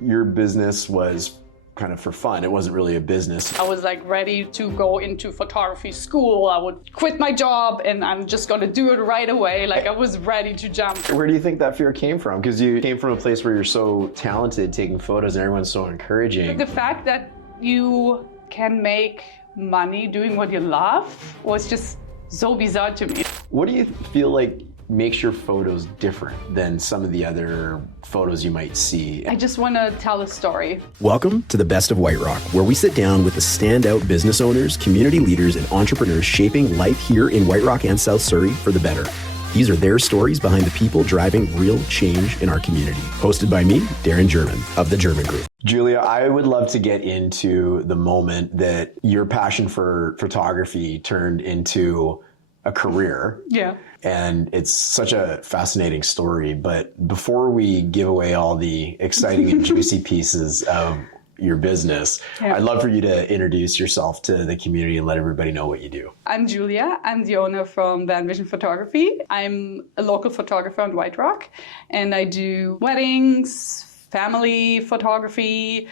your business was kind of for fun. It wasn't really a business. I was like ready to go into photography school. I would quit my job and I'm just going to do it right away. Like I was ready to jump. Where do you think that fear came from? Because you came from a place where you're so talented taking photos and everyone's so encouraging. The fact that you can make money doing what you love was just so bizarre to me. What do you feel like makes your photos different than some of the other photos you might see? I just want to tell a story. Welcome to the Best of White Rock, where we sit down with the standout business owners, community leaders, and entrepreneurs shaping life here in White Rock and South Surrey for the better. These are their stories behind the people driving real change in our community. Hosted by me, Darren German of the German Group. Julia, I would love to get into the moment that your passion for photography turned into a career. Yeah. And it's such a fascinating story. But before we give away all the exciting and juicy pieces of your business, yeah, I'd love for you to introduce yourself to the community and let everybody know what you do. I'm Julia. I'm the owner from VanVision Photography. I'm a local photographer on White Rock, and I do weddings, family photography,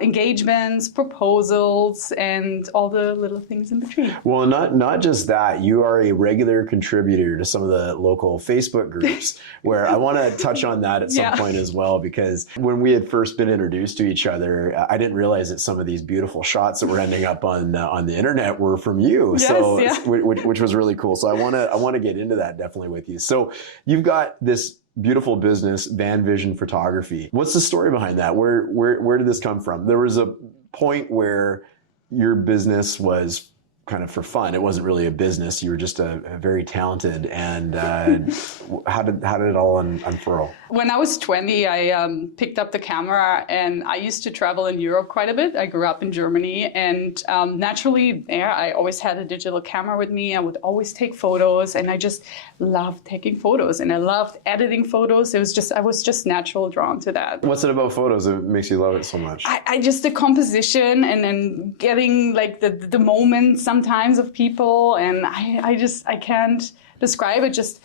engagements, proposals, and all the little things in between. Well, not just that, you are a regular contributor to some of the local Facebook groups where I want to touch on that at some point as well, because when we had first been introduced to each other, I didn't realize that some of these beautiful shots that were ending up on the internet were from you. Yes, so yeah. which was really cool. So I want to get into that definitely with you. So you've got this beautiful business, VanVision Photography. What's the story behind that? Where did this come from? There was a point where your business was kind of for fun. It wasn't really a business. You were just a very talented. And how did it all unfurl? When I was 20, I picked up the camera, and I used to travel in Europe quite a bit. I grew up in Germany, and naturally there, I always had a digital camera with me. I would always take photos, and I just loved taking photos, and I loved editing photos. I was just naturally drawn to that. What's it about photos that makes you love it so much? I just, the composition, and then getting like the moments sometimes of people, and I can't describe it, just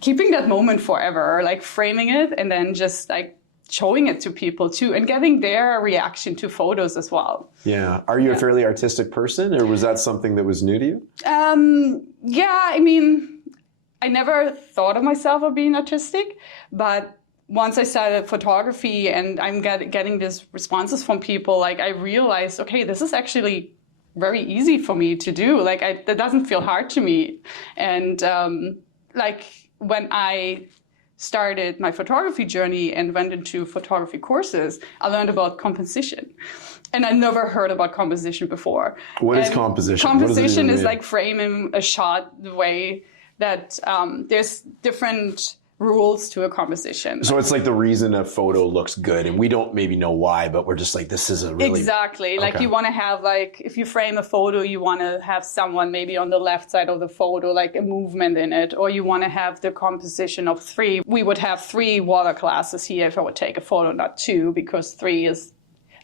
keeping that moment forever, like framing it and then just like showing it to people too, and getting their reaction to photos as well. Yeah. Are you a fairly artistic person, or was that something that was new to you? Yeah, I mean, I never thought of myself as being artistic, but once I started photography and I'm getting these responses from people, like I realized, okay, this is actually very easy for me to do. Like that doesn't feel hard to me. And like when I started my photography journey and went into photography courses, I learned about composition. And I never heard about composition before. What is composition? Composition is like framing a shot the way that there's different rules to a composition. So it's like the reason a photo looks good, and we don't maybe know why, but we're just like, this is a really... Exactly. Like you want to have, like, if you frame a photo, you want to have someone maybe on the left side of the photo, like a movement in it, or you want to have the composition of 3. We would have 3 water classes here if I would take a photo, not 2, because 3 is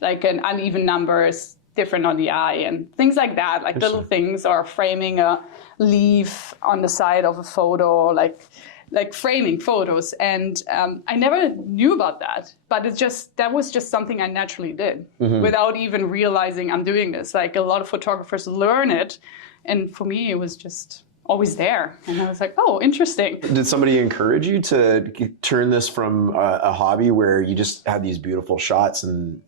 like an uneven number, is different on the eye, and things like that, like little things, or framing a leaf on the side of a photo, like framing photos. And I never knew about that, but that was just something I naturally did without even realizing I'm doing this. Like a lot of photographers learn it, and for me it was just always there. And I was like, oh, interesting. Did somebody encourage you to turn this from a hobby where you just had these beautiful shots and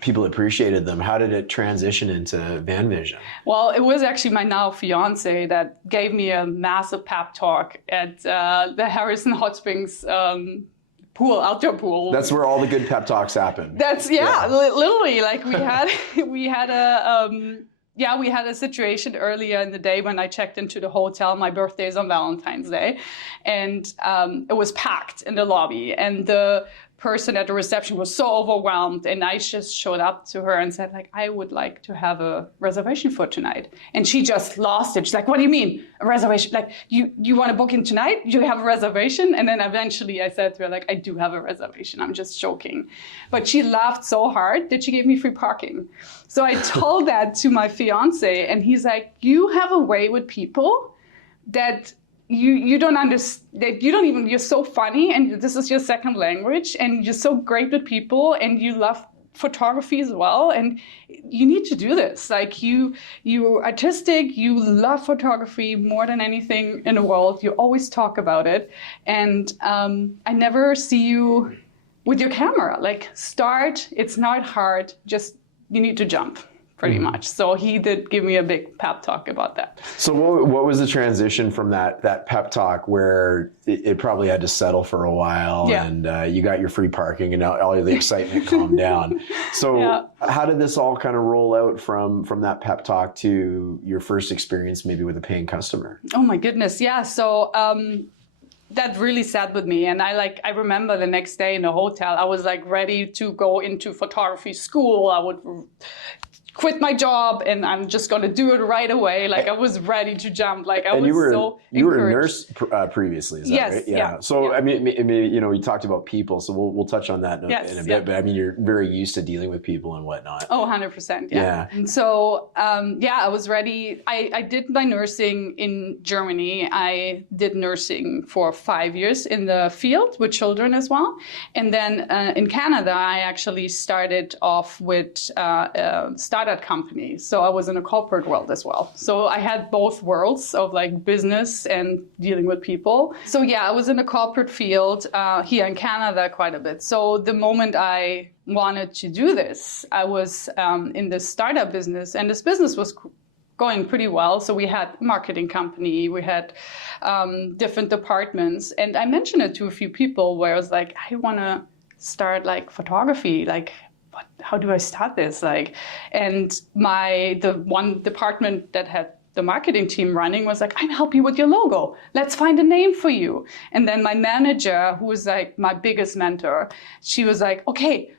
people appreciated them? How did it transition into VanVision? Well, it was actually my now fiance that gave me a massive pep talk at the Harrison Hot Springs outdoor pool. That's where all the good pep talks happen. That's literally, like we had a situation earlier in the day when I checked into the hotel. My birthday is on Valentine's Day, and it was packed in the lobby, and the person at the reception was so overwhelmed, and I just showed up to her and said, like, I would like to have a reservation for tonight. And she just lost it. She's like, what do you mean a reservation? Like, you want to book in tonight? You have a reservation? And then eventually I said to her, like, I do have a reservation. I'm just joking. But she laughed so hard that she gave me free parking. So I told that to my fiance, and he's like, you have a way with people that you don't understand, you're so funny, and this is your second language, and you're so great with people, and you love photography as well, and you need to do this. Like you're artistic, you love photography more than anything in the world. You always talk about it, and I never see you with your camera. Like, start. It's not hard. Just you need to jump. Pretty much. So he did give me a big pep talk about that. So what was the transition from that pep talk where it probably had to settle for a while, and you got your free parking and all the excitement calmed down. So how did this all kind of roll out from that pep talk to your first experience maybe with a paying customer? Oh my goodness. Yeah. So that really sat with me. And I remember the next day in the hotel, I was like ready to go into photography school. I would quit my job and I'm just going to do it right away. Like, I was ready to jump. Like, you were a nurse previously, is that yes, right? Yeah. So, I mean, you talked about people, so we'll touch on that in a bit, but I mean, you're very used to dealing with people and whatnot. Oh, 100%. Yeah. And so, I was ready. I did my nursing in Germany. I did nursing for 5 years in the field with children as well. And then in Canada, I actually started off with startup company. So I was in a corporate world as well. So I had both worlds of like business and dealing with people. So I was in the corporate field here in Canada quite a bit. So the moment I wanted to do this, I was in the startup business, and this business was going pretty well. So we had a marketing company, we had different departments. And I mentioned it to a few people where I was like, I want to start like photography, like how do I start this? And the one department that had the marketing team running was like, I can help you with your logo. Let's find a name for you. And then my manager, who was like my biggest mentor, she was like, okay,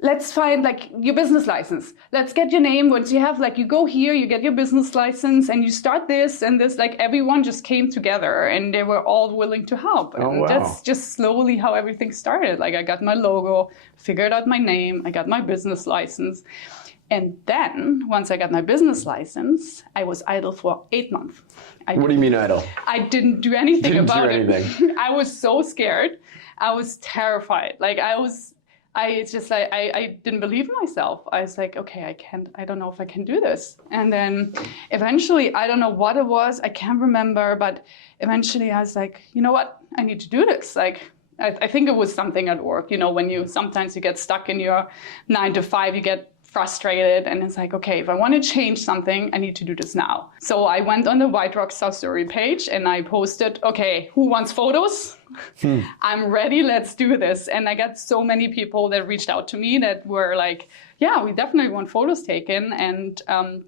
let's find like your business license. Let's get your name. Once you have you go here, you get your business license and you start this and this. Like, everyone just came together and they were all willing to help. And that's just slowly how everything started. Like, I got my logo, figured out my name, I got my business license. And then once I got my business license, I was idle for 8 months. What do you mean idle? I didn't do anything about it. I was so scared. I was terrified. I didn't believe in myself. I was like, okay, I don't know if I can do this. And then eventually, I don't know what it was, I can't remember, but eventually I was like, you know what, I need to do this. Like, I think it was something at work, when sometimes you get stuck in your 9 to 5, you get frustrated, and it's like, okay, if I want to change something, I need to do this now. So I went on the White Rock South Surrey page and I posted, okay, who wants photos? I'm ready, let's do this. And I got so many people that reached out to me that were like, yeah, we definitely want photos taken. And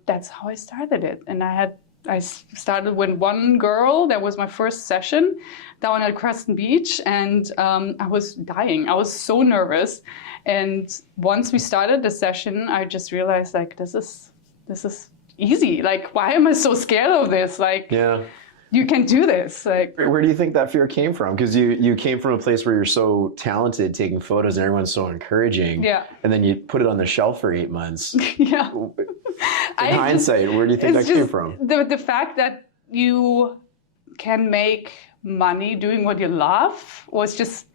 that's how I started it. And I started with one girl. That was my first session down at Creston Beach, and I was dying. I was so nervous. And once we started the session, I just realized, like, this is easy. Like, why am I so scared of this? Like, you can do this. Like, where do you think that fear came from? Because you came from a place where you're so talented taking photos and everyone's so encouraging. Yeah. And then you put it on the shelf for 8 months. Yeah. In hindsight, where do you think that came from? The fact that you can make money doing what you love was just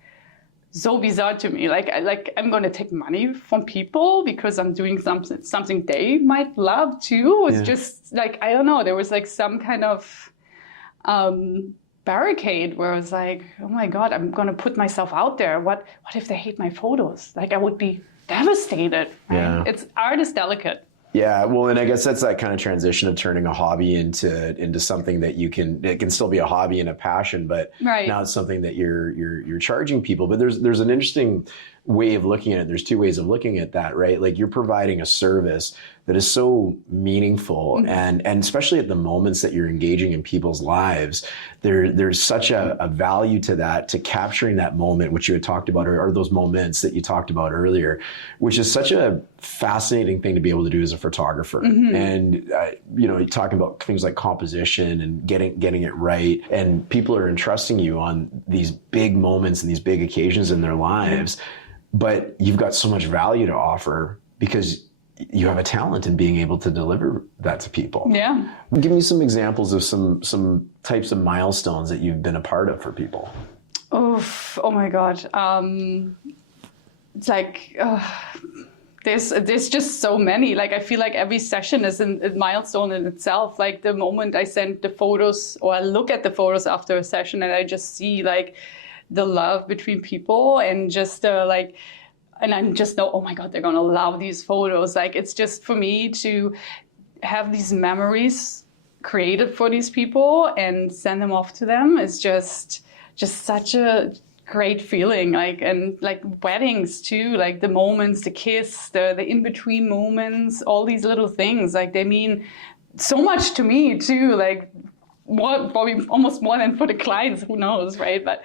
so bizarre to me. Like I'm going to take money from people because I'm doing something they might love too. It's just like, I don't know. There was like some kind of barricade where I was like, oh my God, I'm going to put myself out there. What if they hate my photos? Like, I would be devastated. Right? Yeah. Art is delicate. Yeah, well, and I guess that's that kind of transition of turning a hobby into something that it can still be a hobby and a passion, but now it's something that you're charging people. But there's an interesting way of looking at it. There's two ways of looking at that, right? Like, you're providing a service that is so meaningful, and especially at the moments that you're engaging in people's lives, there's such a value to that, to capturing that moment, which you had talked about, or those moments that you talked about earlier, which is such a fascinating thing to be able to do as a photographer. And you're talking about things like composition and getting it right, and people are entrusting you on these big moments and these big occasions in their lives, but you've got so much value to offer because you have a talent in being able to deliver that to people. Yeah. Give me some examples of some types of milestones that you've been a part of for people. Oh my God. It's like, there's just so many. Like, I feel like every session is a milestone in itself. Like the moment I send the photos or I look at the photos after a session and I just see like the love between people and just like, and I just know, oh my God, they're going to love these photos. Like, it's just for me to have these memories created for these people and send them off to them is just such a great feeling. Like, and like weddings too, like the moments, the kiss, the in-between moments, all these little things, like they mean so much to me too. Like, more, probably almost more than for the clients, who knows, right? But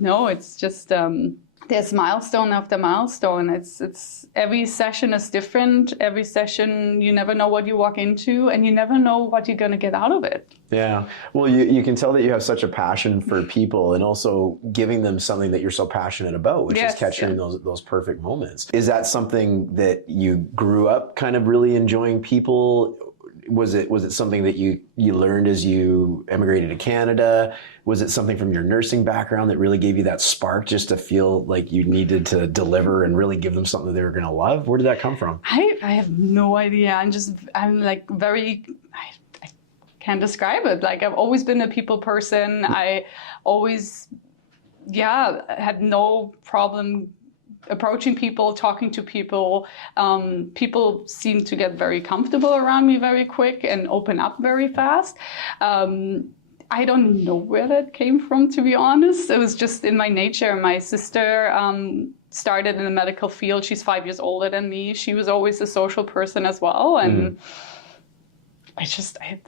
no, it's just, there's milestone after milestone. It's every session is different. Every session, you never know what you walk into, and you never know what you're going to get out of it. Yeah. Well, you can tell that you have such a passion for people and also giving them something that you're so passionate about, which is capturing those perfect moments. Is that something that you grew up kind of really enjoying people? Was it something that you learned as you emigrated to Canada? Was it something from your nursing background that really gave you that spark just to feel like you needed to deliver and really give them something they were going to love? Where did that come from? I have no idea. I'm like very, I can't describe it. Like, I've always been a people person. I always, had no problem approaching people, talking to people. People seem to get very comfortable around me very quick and open up very fast. I don't know where that came from, to be honest. It was just in my nature. My sister started in the medical field. She's 5 years older than me. She was always a social person as well. And I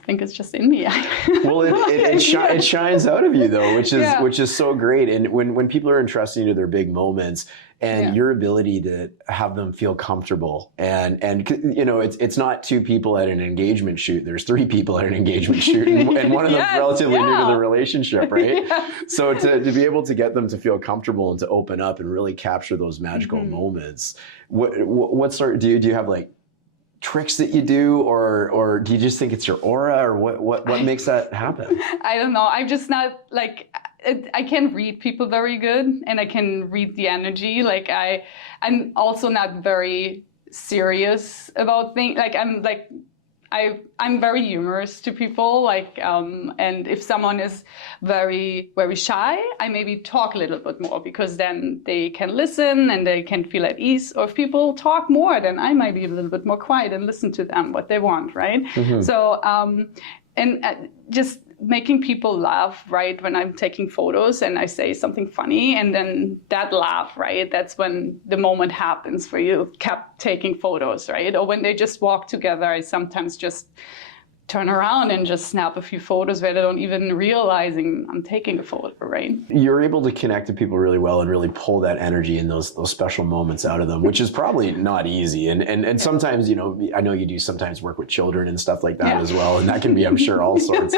think it's just in me. Well, it shines out of you though, which is so great. And when people are entrusting you to their big moments and your ability to have them feel comfortable and you know, it's not two people at an engagement shoot. There's three people at an engagement shoot, and one of them's relatively new to the relationship, right? So to be able to get them to feel comfortable and to open up and really capture those magical moments. What sort do you have like tricks that you do, or do you just think it's your aura, or what makes that happen? I don't know. I'm just not like, I can read people very good, and I can read the energy. Like I'm also not very serious about things. Like I'm very humorous to people, like, and if someone is very, very shy, I maybe talk a little bit more, because then they can listen and they can feel at ease. Or if people talk more, then I might be a little bit more quiet and listen to them, what they want, right? So, just making people laugh, right, when I'm taking photos and I say something funny, and then that laugh, right, that's when the moment happens for you. Kept taking photos, right? Or when they just walk together, I sometimes just turn around and just snap a few photos where they don't even realizing I'm taking a photo, right? You're able to connect to people really well and really pull that energy and those special moments out of them, which is probably not easy. And sometimes, you know, I know you do sometimes work with children and stuff like that as well. And that can be, I'm sure, all sorts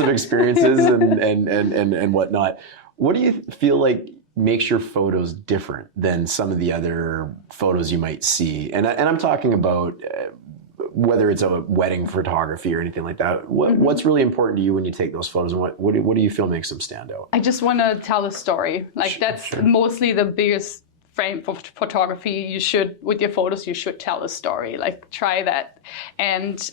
of experiences and whatnot. What do you feel like makes your photos different than some of the other photos you might see? And I'm talking about whether it's a wedding photography or anything like that. What's really important to you when you take those photos, and what do you feel makes them stand out? I just want to tell a story. Like, that's mostly the biggest frame for photography. With your photos, you should tell a story. Like, try that. And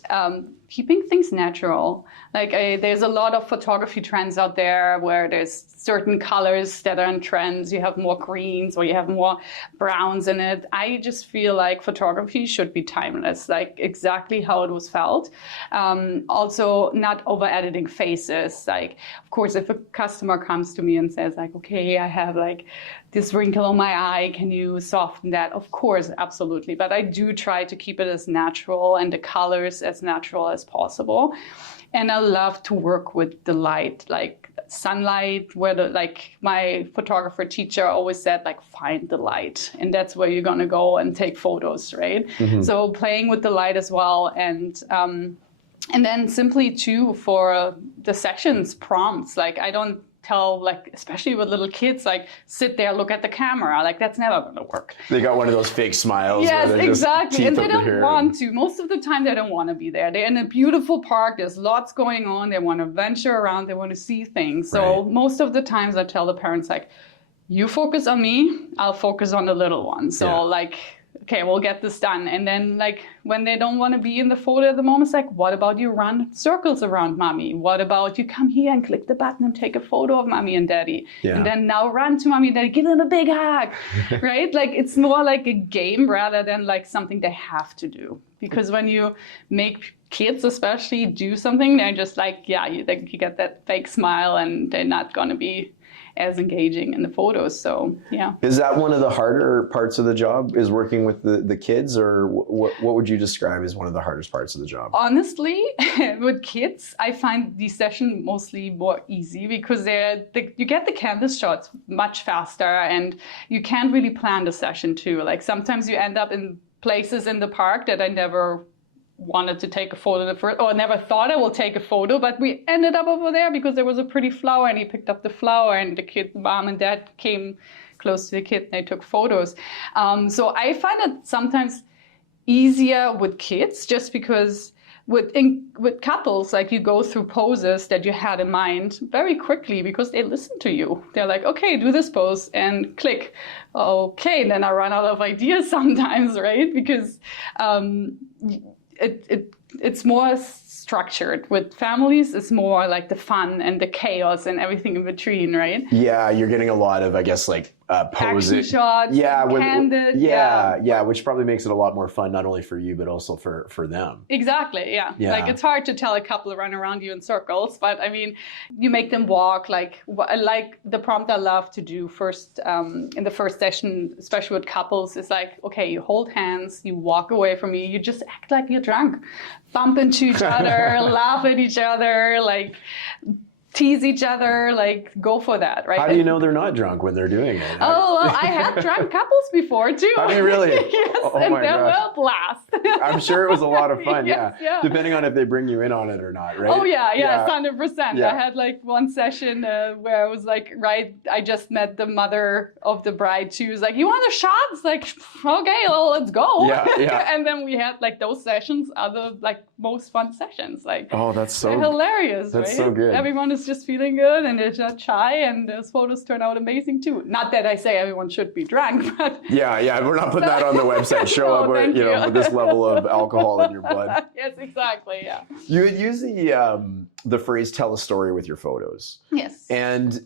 keeping things natural. Like, there's a lot of photography trends out there where there's certain colors that are in trends. You have more greens or you have more browns in it. I just feel like photography should be timeless, like exactly how it was felt. Also, not over editing faces. Like, of course, if a customer comes to me and says like, okay, I have like this wrinkle on my eye, can you soften that? Of course, absolutely. But I do try to keep it as natural and the colors as natural as possible. And I love to work with the light, like sunlight, like my photographer teacher always said, like, find the light, and that's where you're gonna go and take photos, right? So playing with the light as well, and then simply too for the sessions prompts, like I don't tell, like, especially with little kids, like, sit there, look at the camera. Like, that's never going to work. They got one of those fake smiles. Yes, exactly. And they don't here. want to. Most of the time, they don't want to be there. They're in a beautiful park. There's lots going on. They want to venture around. They want to see things. So most of the times I tell the parents, like, you focus on me, I'll focus on the little one. So like, okay, we'll get this done. And then like when they don't want to be in the photo at the moment, it's like, what about you run circles around mommy? What about you come here and click the button and take a photo of mommy and daddy? Yeah. And then now run to mommy and daddy, give them a big hug, right? Like it's more like a game rather than like something they have to do. Because when you make kids especially do something, they're just like, yeah, you get that fake smile and they're not going to be as engaging in the photos. So yeah. Is that one of the harder parts of the job, is working with the kids, or what would you describe as one of the hardest parts of the job? Honestly, with kids, I find the session mostly more easy because you get the canvas shots much faster and you can't really plan the session too. Like sometimes you end up in places in the park that I never wanted to take a photo or never thought I will take a photo, but we ended up over there because there was a pretty flower and he picked up the flower and the kid, mom and dad came close to the kid and they took photos. So I find it sometimes easier with kids just because with couples, like you go through poses that you had in mind very quickly because they listen to you. They're like, okay, do this pose and click. Okay, and then I run out of ideas sometimes, right? Because it's more structured. With families, it's more like the fun and the chaos and everything in between, right? Yeah, you're getting a lot of, I guess, like posing shots, candid. Yeah, which probably makes it a lot more fun, not only for you, but also for them. Exactly, yeah. Like it's hard to tell a couple to run around you in circles, but I mean, you make them walk. Like the prompt I love to do first in the first session, especially with couples, is like, okay, you hold hands, you walk away from me, you just act like you're drunk, bump into each other, laugh at each other, like tease each other, like go for that, right? How do you know they're not drunk when they're doing it? Oh, well, I had drunk couples before too. Have you really? Yes, and they were a blast. I'm sure it was a lot of fun, yes, yeah. Depending on if they bring you in on it or not, right? Oh yeah, 100%. Yeah. I had like one session where I was like, I just met the mother of the bride. She was like, you want a shot? It's like, okay, well, let's go. Yeah. And then we had like those sessions are the like most fun sessions. Like, oh, that's so hilarious. That's right? so good. Everyone is just feeling good and they're not shy, and those photos turn out amazing too. Not that I say everyone should be drunk, but yeah, we're not putting that on the website. Show up with with this level of alcohol in your blood. Yes, exactly. Yeah. You would use the phrase "tell a story" with your photos. Yes. And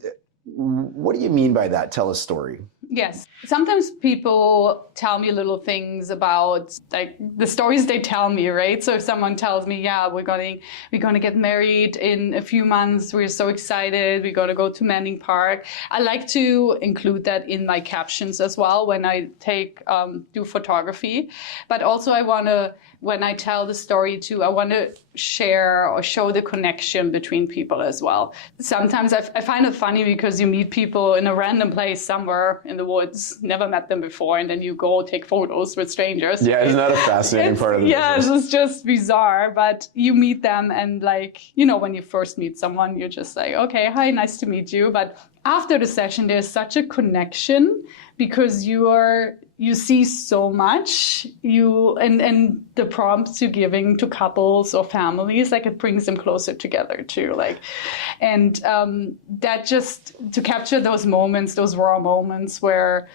what do you mean by that? Tell a story. Yes. Sometimes people tell me little things about like the stories they tell me, right? So if someone tells me, yeah, we're going to get married in a few months. We're so excited. We're going to go to Manning Park. I like to include that in my captions as well when I do photography. But also when I tell the story too, I want to share or show the connection between people as well. Sometimes I find it funny because you meet people in a random place somewhere in the woods, never met them before, and then you go take photos with strangers. Yeah, isn't that a fascinating part of the business? It's just bizarre, but you meet them and like, when you first meet someone, you're just like, okay, hi, nice to meet you. But after the session, there's such a connection because you see so much, and the prompts you're giving to couples or families, like it brings them closer together too. Like, and that just to capture those moments, those raw moments where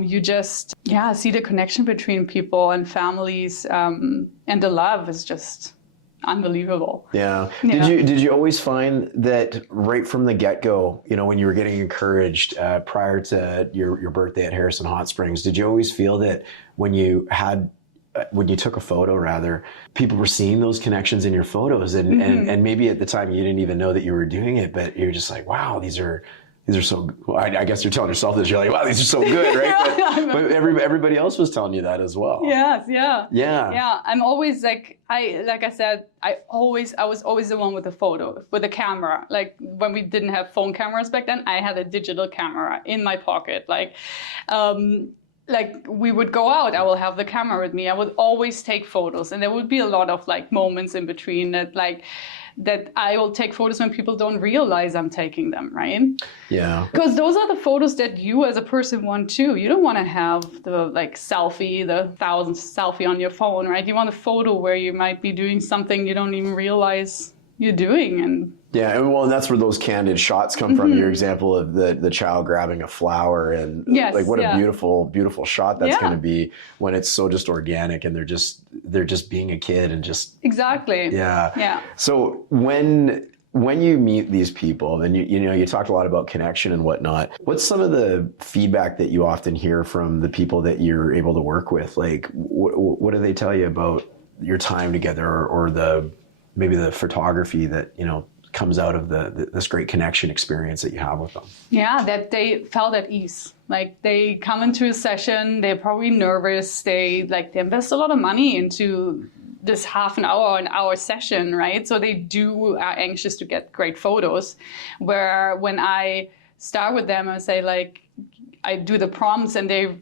you just see the connection between people and families, and the love is just unbelievable. Yeah. Did you always find that right from the get-go, when you were getting encouraged prior to your birthday at Harrison Hot Springs, did you always feel that when you took a photo, rather, people were seeing those connections in your photos and maybe at the time you didn't even know that you were doing it, but you're just like, wow, these are so, well, I guess you're telling yourself this, you're like, wow, these are so good, right? But everybody else was telling you that as well. Yes, yeah. Yeah. I'm always like I said, I was always the one with the photo, with the camera. Like when we didn't have phone cameras back then, I had a digital camera in my pocket. Like we would go out, I will have the camera with me. I would always take photos, and there would be a lot of like moments in between that like that I will take photos when people don't realize I'm taking them, right? Yeah. Because those are the photos that you as a person want too. You don't want to have the like selfie, the 1,000th selfie on your phone, right? You want a photo where you might be doing something you don't even realize you're doing. And yeah, and that's where those candid shots come from. Your example of the child grabbing a flower, and yes, like what a beautiful shot that's going to be when it's so just organic and they're just being a kid and just exactly. Yeah. So when you meet these people, and you talked a lot about connection and whatnot, what's some of the feedback that you often hear from the people that you're able to work with? Like, what do they tell you about your time together, or maybe the photography that comes out of this great connection experience that you have with them? Yeah, that they felt at ease. Like they come into a session, they're probably nervous. They invest a lot of money into this half an hour session, right? So they are anxious to get great photos. Where when I start with them, I say I do the prompts, and they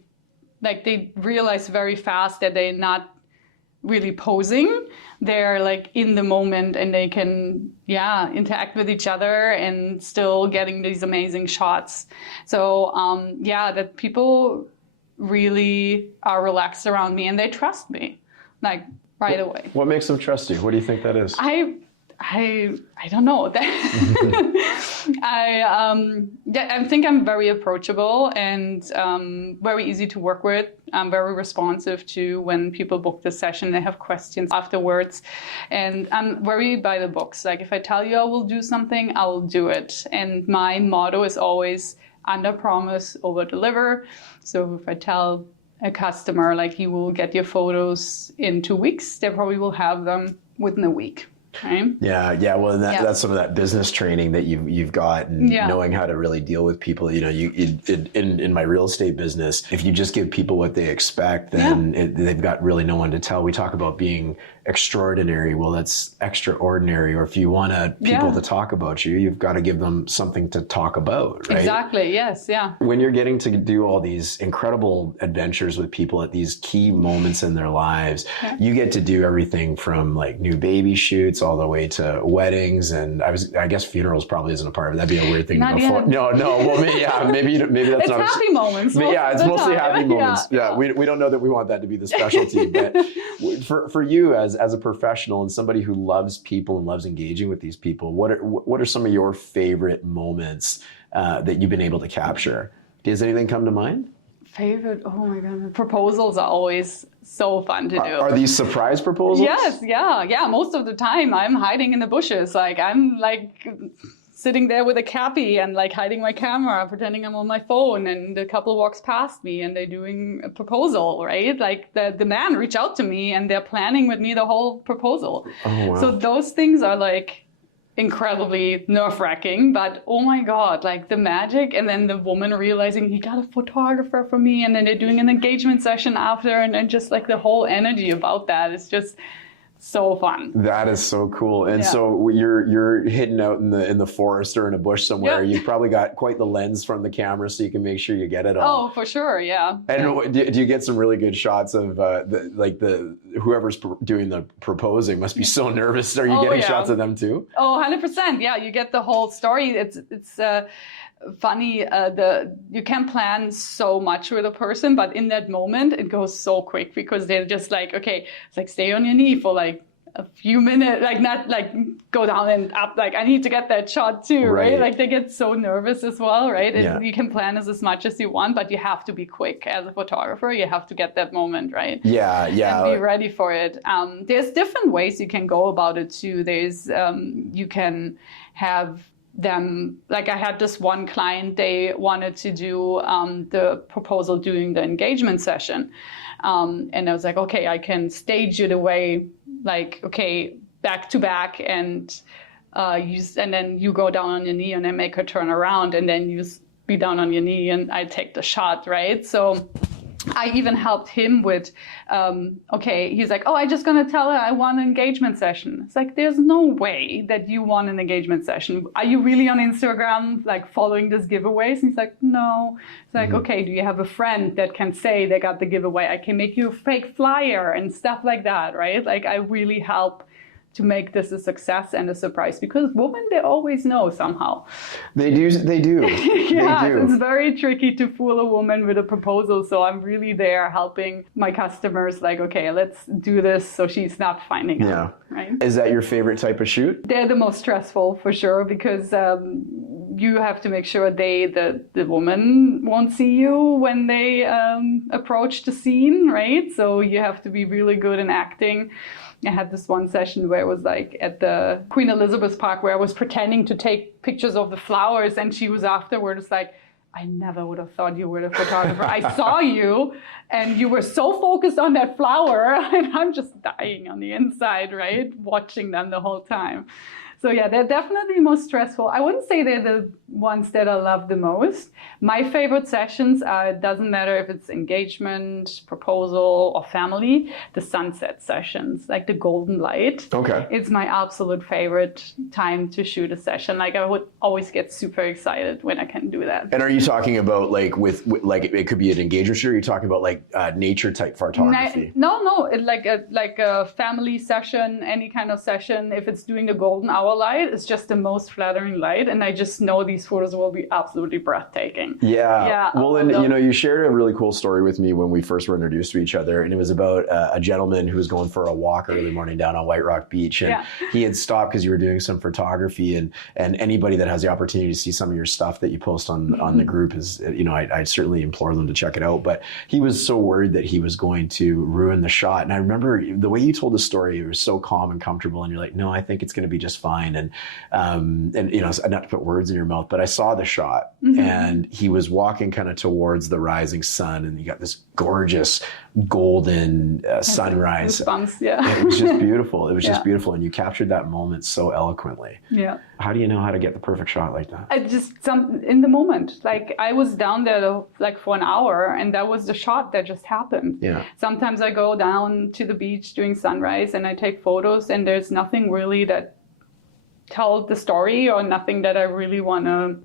realize very fast that they're not really posing. They're in the moment, and they can interact with each other and still getting these amazing shots. So that people really are relaxed around me, and they trust me right away. What makes them trust you? What do you think that is? I don't know. I think I'm very approachable and very easy to work with. I'm very responsive to when people book the session. They have questions afterwards. And I'm very by the books. If I tell you I will do something, I will do it. And my motto is always under promise, over deliver. So if I tell a customer you will get your photos in 2 weeks, they probably will have them within a week. Right? Yeah. Well, that's some of that business training that you've got, and knowing how to really deal with people. In my real estate business, if you just give people what they expect, then they've got really no one to tell. We talk about being extraordinary. Well, that's extraordinary. Or if you want people to talk about you, you've got to give them something to talk about, right? Exactly. Yes. Yeah. When you're getting to do all these incredible adventures with people at these key moments in their lives, you get to do everything from new baby shoots all the way to weddings, and I guess funerals probably isn't a part of it. That'd be a weird thing. No. Well, maybe that's it's not happy moments. It's mostly happy moments. Yeah. We don't know that we want that to be the specialty, but for you as a professional and somebody who loves people and loves engaging with these people, what are some of your favorite moments that you've been able to capture? Does anything come to mind? Favorite? Oh my God. Proposals are always so fun to do. Are these surprise proposals? Yes. Yeah. Most of the time I'm hiding in the bushes. I'm sitting there with a cappy and hiding my camera, pretending I'm on my phone, and the couple walks past me and they're doing a proposal, right? The man reach out to me and they're planning with me the whole proposal. Oh, wow. So those things are incredibly nerve-wracking, but oh my God, the magic. And then the woman realizing he got a photographer for me, and then they're doing an engagement session after, and just the whole energy about that is just so fun. That is so cool. And so you're hidden out in the forest or in a bush somewhere. You've probably got quite the lens from the camera, so you can make sure you get it all. Oh, for sure. Yeah. And do you get some really good shots of whoever's doing the proposing must be so nervous? Are you getting shots of them too? Oh, 100%. Yeah. You get the whole story. It's funny. You can plan so much with a person, but in that moment it goes so quick, because they're just okay, it's stay on your knee for a few minutes, not go down and up, I need to get that shot too, right? They get so nervous as well, right? You can plan as much as you want, but you have to be quick as a photographer. You have to get that moment, right? Yeah. And be ready for it. There's different ways you can go about it too. There's you can have them, I had this one client, they wanted to do the proposal during the engagement session, and I was okay, I can stage it away, okay, back to back, and and then you go down on your knee, and then make her turn around, and then you be down on your knee, and I take the shot, right? So I even helped him with, he's I just going to tell her I want an engagement session. It's there's no way that you want an engagement session. Are you really on Instagram, following this giveaways? And he's no. It's okay, do you have a friend that can say they got the giveaway? I can make you a fake flyer and stuff like that, right? I really help to make this a success and a surprise, because women, they always know somehow. They do. Yeah, They do. it's very tricky to fool a woman with a proposal. So I'm really there helping my customers, like, okay, let's do this so she's not finding out. Right? Is that your favorite type of shoot? They're the most stressful for sure, because you have to make sure the woman won't see you when they approach the scene, right? So you have to be really good in acting. I had this one session where it was like at the Queen Elizabeth Park, where I was pretending to take pictures of the flowers, and she was afterwards like, I never would have thought you were the photographer. I saw you and you were so focused on that flower, and I'm just dying on the inside, right? Watching them the whole time. So yeah, they're definitely most stressful. I wouldn't say they're the ones that I love the most. My favorite sessions are, it doesn't matter if it's engagement, proposal, or family, the sunset sessions, like the golden light. Okay. It's my absolute favorite time to shoot a session. Like I would always get super excited when I can do that. And are you talking about like with like it could be an engagement shoot, or are you talking about like nature type photography? No, like a family session, any kind of session. If it's doing the golden hour light, it's just the most flattering light, and I just know these photos will be absolutely breathtaking. Yeah. Well, and you know, you shared a really cool story with me when we first were introduced to each other, and it was about a gentleman who was going for a walk early morning down on White Rock Beach, and he had stopped because you were doing some photography, and anybody that has the opportunity to see some of your stuff that you post on the group is, you know, I certainly implore them to check it out. But he was so worried that he was going to ruin the shot, and I remember the way you told the story, it was so calm and comfortable, and you're like, no, I think it's going to be just fine. And you know, not to put words in your mouth, but I saw the shot, and he was walking kind of towards the rising sun, and you got this gorgeous golden sunrise. Yeah. It was just beautiful. It was just beautiful, and you captured that moment so eloquently. Yeah. How do you know how to get the perfect shot like that? I just in the moment, like I was down there like for an hour, and that was the shot that just happened. Yeah. Sometimes I go down to the beach doing sunrise, and I take photos, and there's nothing really that tell the story, or nothing that I really want to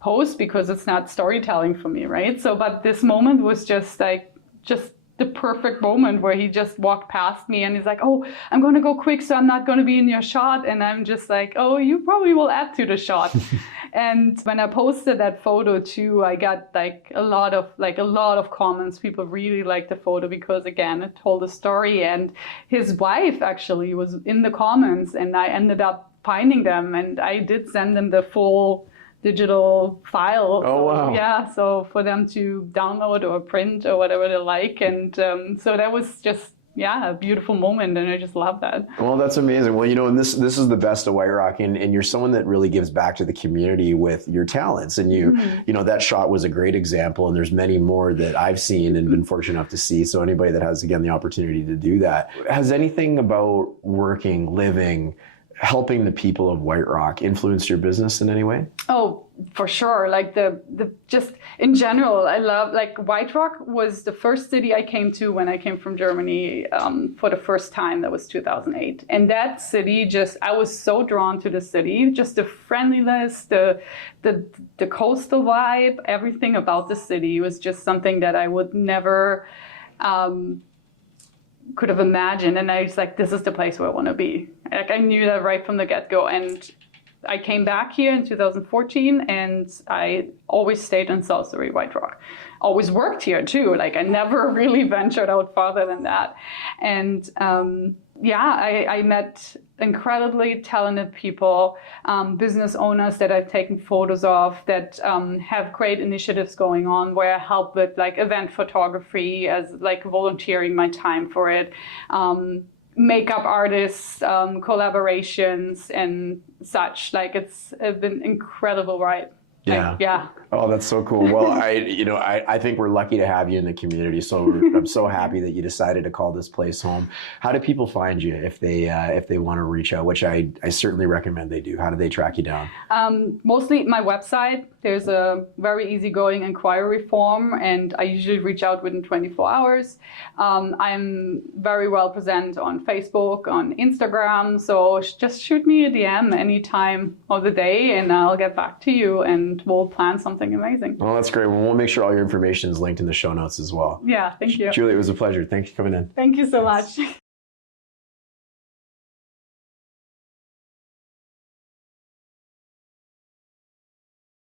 post, because it's not storytelling for me, right? So, but this moment was just the perfect moment where he just walked past me, and he's like, oh, I'm going to go quick, so I'm not going to be in your shot. And I'm just like, oh, you probably will add to the shot. And when I posted that photo too, I got like a lot of comments. People really liked the photo because, again, it told a story. And his wife actually was in the comments, and I ended up finding them, and I did send them the full digital file. Oh, wow. Yeah, so for them to download or print or whatever they like. And so that was just, a beautiful moment, and I just love that. Well, that's amazing. Well, you know, and this is the best of White Rock, and you're someone that really gives back to the community with your talents, and you know, that shot was a great example, and there's many more that I've seen and been fortunate enough to see. So anybody that has, again, the opportunity to do that, has anything about working, living, helping the people of White Rock influenced your business in any way? Oh, for sure. Like the just in general, I love, like, White Rock was the first city I came to when I came from Germany for the first time. That was 2008. And that city, I was so drawn to the city, just the friendliness, the coastal vibe, everything about the city was just something that I would never could have imagined. And I was like, this is the place where I want to be. Like, I knew that right from the get-go. And I came back here in 2014, and I always stayed in South Surrey, White Rock. Always worked here too. Like, I never really ventured out farther than that. And I met incredibly talented people, business owners that I've taken photos of, that have great initiatives going on where I help with like event photography, as like volunteering my time for it, makeup artists, collaborations and such. Like, it's been incredible ride. Yeah. Oh, that's so cool. Well, I think we're lucky to have you in the community. So I'm so happy that you decided to call this place home. How do people find you if they want to reach out, which I certainly recommend they do? How do they track you down? Mostly my website. There's a very easygoing inquiry form, and I usually reach out within 24 hours. I'm very well present on Facebook, on Instagram. So just shoot me a DM any time of the day, and I'll get back to you, and we'll plan something amazing. Well, that's great. Well, we'll make sure all your information is linked in the show notes as well. Yeah, thank you. Julie, it was a pleasure. Thanks for coming in. Thank you so much.